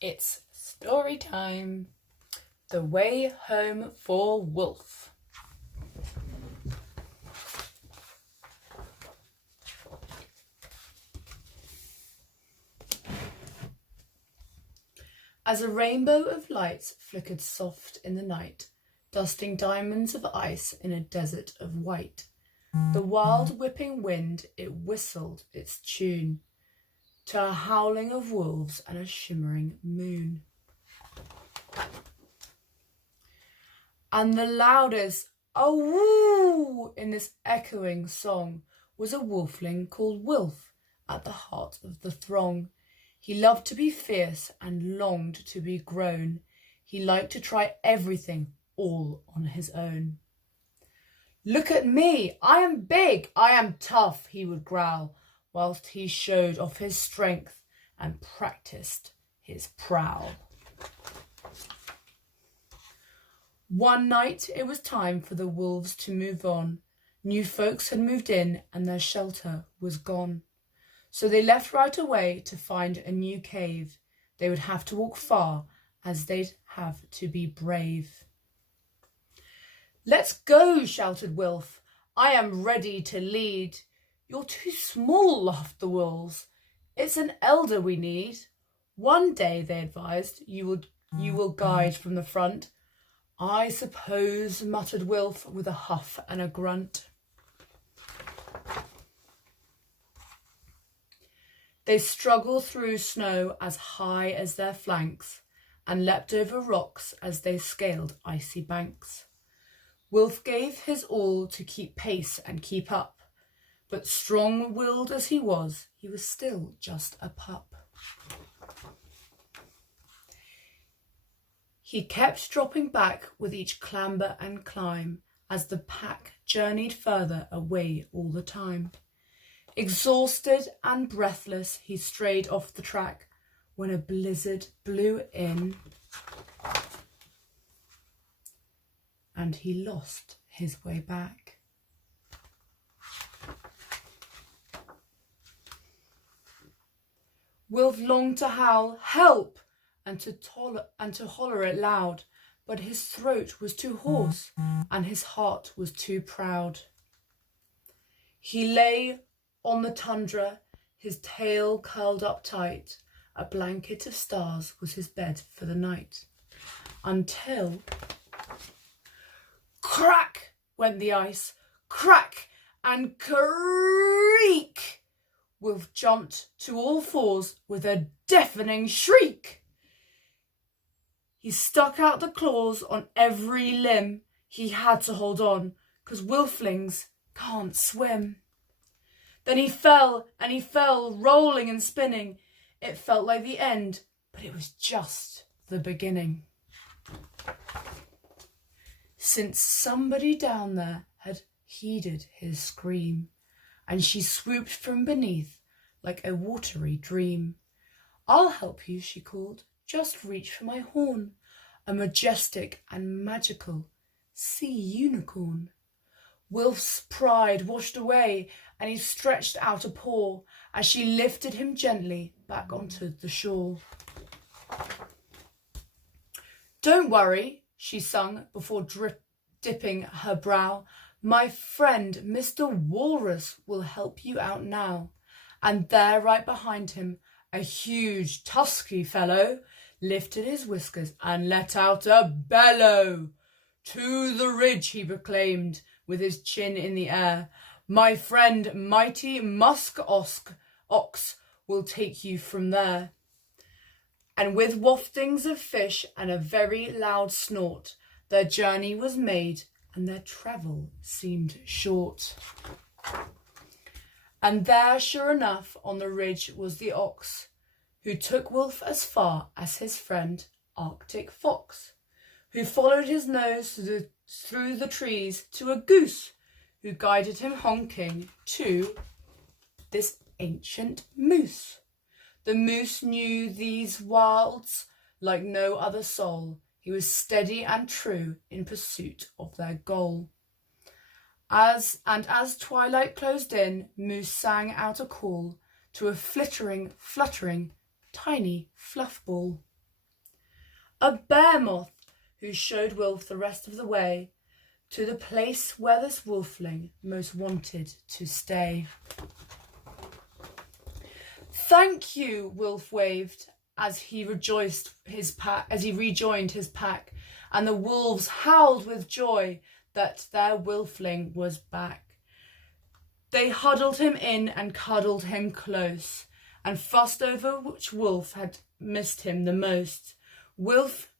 It's story time. The Way Home for Wolf. As a rainbow of lights flickered soft in the night, dusting diamonds of ice in a desert of white, the wild whipping wind, it whistled its tune to a howling of wolves and a shimmering moon. And the loudest "oh-woo" in this echoing song was a wolfling called Wilf at the heart of the throng. He loved to be fierce and longed to be grown. He liked to try everything all on his own. "Look at me, I am big, I am tough," he would growl, whilst he showed off his strength and practised his prowl. One night it was time for the wolves to move on. New folks had moved in and their shelter was gone. So they left right away to find a new cave. They would have to walk far, as they'd have to be brave. "Let's go," shouted Wilf. "I am ready to lead." "You're too small," laughed the wolves. "It's an elder we need." "One day," they advised, you will guide from the front." "I suppose," muttered Wilf with a huff and a grunt. They struggled through snow as high as their flanks and leapt over rocks as they scaled icy banks. Wilf gave his all to keep pace and keep up, but strong-willed as he was still just a pup. He kept dropping back with each clamber and climb as the pack journeyed further away all the time. Exhausted and breathless, he strayed off the track when a blizzard blew in and he lost his way back. Wilf longed to howl, "Help!" and to holler it loud, but his throat was too hoarse and his heart was too proud. He lay on the tundra, his tail curled up tight. A blanket of stars was his bed for the night. Until crack went the ice, crack and creak. Wilf jumped to all fours with a deafening shriek. He stuck out the claws on every limb. He had to hold on, 'cause wolflings can't swim. Then he fell, rolling and spinning. It felt like the end, but it was just the beginning. Since somebody down there had heeded his scream, and she swooped from beneath like a watery dream. "I'll help you," she called. "Just reach for my horn, a majestic and magical sea unicorn." Wilf's pride washed away, and he stretched out a paw as she lifted him gently back onto the shore. "Don't worry," she sung before dipping her brow. "My friend, Mr. Walrus, will help you out now." And there, right behind him, a huge, tusky fellow lifted his whiskers and let out a bellow. "To the ridge," he proclaimed, with his chin in the air. "My friend, mighty Musk Ox, will take you from there." And with waftings of fish and a very loud snort, their journey was made and their travel seemed short. And there, sure enough, on the ridge was the ox, who took Wilf as far as his friend Arctic Fox, who followed his nose through the trees to a goose, who guided him honking to this ancient moose. The moose knew these wilds like no other soul. He was steady and true in pursuit of their goal. As twilight closed in, Moose sang out a call to a fluttering, tiny fluff ball. a bear moth, who showed Wilf the rest of the way to the place where this wolfling most wanted to stay. "Thank you," Wilf waved as he rejoined his pack, and the wolves howled with joy that their wolfling was back. They huddled him in and cuddled him close, and fussed over which wolf had missed him the most. Wilf,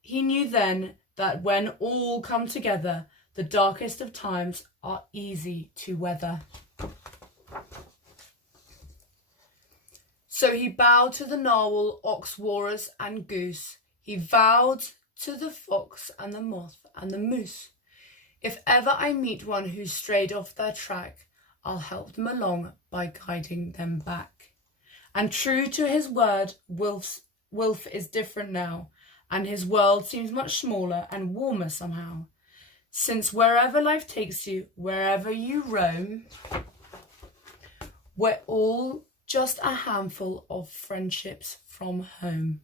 he knew then that when all come together, the darkest of times are easy to weather. So he bowed to the narwhal, ox, walrus and goose. He vowed to the fox and the moth and the moose. "If ever I meet one who's strayed off their track, I'll help them along by guiding them back." And true to his word, Wilf is different now, and his world seems much smaller and warmer somehow. Since wherever life takes you, wherever you roam, we're all just a handful of friendships from home.